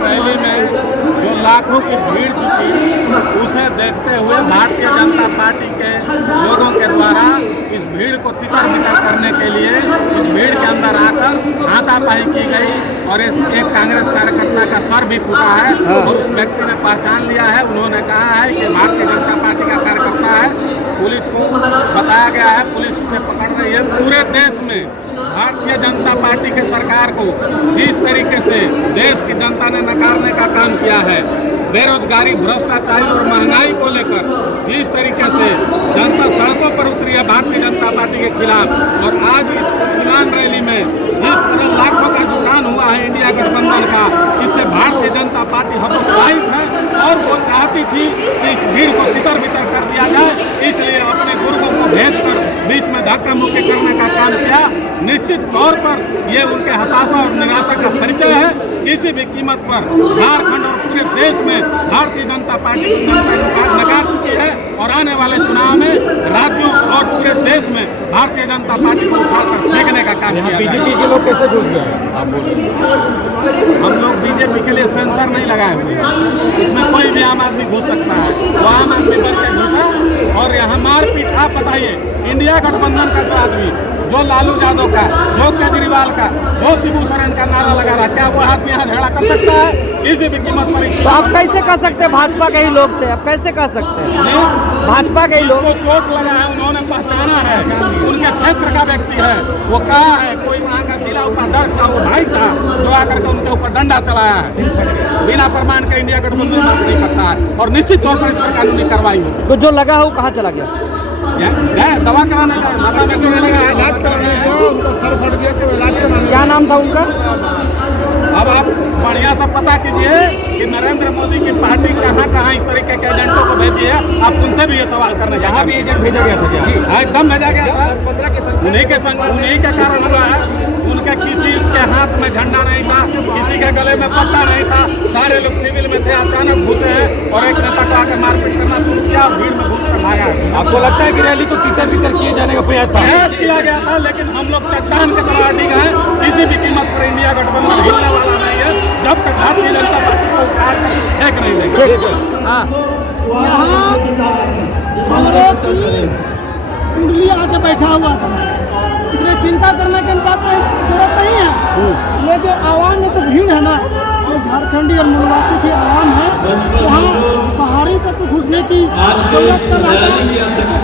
Rally में जो लाखों की भीड़ जुटी, उसे देखते हुए भारतीय जनता पार्टी के लोगों के द्वारा इस भीड़ को तितर बितर करने के लिए इस भीड़ के अंदर आकर हाथापाई की गई और एक कांग्रेस कार्यकर्ता का सर भी फूटा है और उस व्यक्ति ने पहचान लिया है। उन्होंने कहा है कि भारतीय जनता पार्टी का कार्यकर्ता है। पुलिस को बताया गया है, पुलिस उसे पकड़ रही है। पूरे देश में भारतीय जनता पार्टी के सरकार को जिस तरीके से देश की जनता ने नकारने का काम किया है, बेरोजगारी, भ्रष्टाचारी और महंगाई को लेकर जिस तरीके से जनता सड़कों पर उतरी है भारतीय जनता पार्टी के खिलाफ, और आज इस जुटान रैली में जिस तरह लाखों का जुटान हुआ है इंडिया गठबंधन का, इससे भारतीय जनता पार्टी हतोत्साहित है और वो चाहती थी कि इस भीड़ को तितर बितर कर दिया जाए, इसलिए अपने गुर्गों को भेजकर बीच में धक्का मुक्की करने का काम किया। निश्चित तौर पर ये उनके हताशा और निराशा का परिचय है। किसी भी कीमत पर झारखंड और पूरे देश में भारतीय जनता पार्टी नकार चुकी है और आने वाले चुनाव में राज्यों और पूरे देश में भारतीय जनता पार्टी को उठाकर फेंकने का काम किया। बीजेपी के लोग कैसे घुस गए? हम लोग बीजेपी के लिए सेंसर नहीं लगाए हुए हैं, इसमें कोई भी आम आदमी घुस सकता है। वो आम आदमी बन के घुसा और यहाँ मारपीट। आप बताइए, इंडिया गठबंधन का जो आदमी, जो लालू यादव का, जो केजरीवाल का, जो शिबू सोरेन का नारा लगा रहा, क्या वो आदमी यहाँ झगड़ा कर सकता है? किसी भी कीमत पर। तो आप कैसे कह सकते हैं भाजपा के ही लोग थे? आप कैसे कह सकते हैं भाजपा के ही लोग? को चोट लगा है, उन्होंने पहचाना है, उनके क्षेत्र का व्यक्ति है, वो कहा है। कोई वहाँ का जिला उपाध्यक्ष का वो भाई था जो आकर के उनके ऊपर डंडा चलाया है। बिना प्रमाण के इंडिया गठबंधन बात नहीं करता है और निश्चित तौर पर इस पर कानूनी कार्रवाई होगी। तो जो लगा है वो कहाँ चला गया? दवा कराने का माता में जो लगा है, इलाज कराने का, उनका सर फट गया कि इलाज कराने। क्या नाम था उनका? अब आप बढ़िया सा पता कीजिए कि नरेंद्र मोदी की पार्टी कहाँ कहाँ इस तरीके के एजेंटों को भेजी है। आप उनसे भी ये सवाल करने, यहाँ भी एजेंट भेजा गया था जी? एकदम भेजा गया था। उन्हीं के कारण हुआ है। उनके किसी के हाथ में झंडा नहीं था, किसी के गले में पट्टा नहीं था, सारे लोग सिविल में थे। अचानक घुसे हैं और एक नेता को आकर मारपीट करना शुरू किया और भीड़ में घुस कर भागा। आपको लगता है कि रैली को तितर बितर किए जाने का प्रयास किया गया था, लेकिन हम लोग चट्टान के तरह अड़ी गए। किसी भी कीमत पर इंडिया गठबंधन हिलने वाला नहीं है जब तक भारतीय जनता पार्टी को उखाड़ कर फेंक नहीं देंगे। उंगली आके बैठा हुआ था, इसलिए चिंता करने की इनका जरूरत नहीं है। ये जो आवाम में जो भीड़ है ना, ये झारखंडी और मूलवासी की आवाम है। यहाँ बाहरी तक घुसने की जरूरत कर रहा है,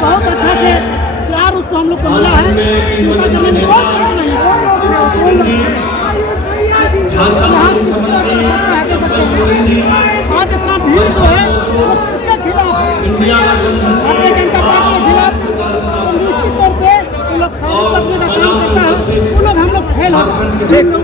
बहुत अच्छा से प्यार उसको हम लोग को मिला है। चिंता करने की कोई जरूरत नहीं है। आज इतना भीड़ जो है वो किसके खिलाफ है? भारतीय जनता पार्टी के खिलाफ। तो निश्चित तौर पे वो लोग साबित करने का काम करता है, वो लोग हम लोग फेल हो।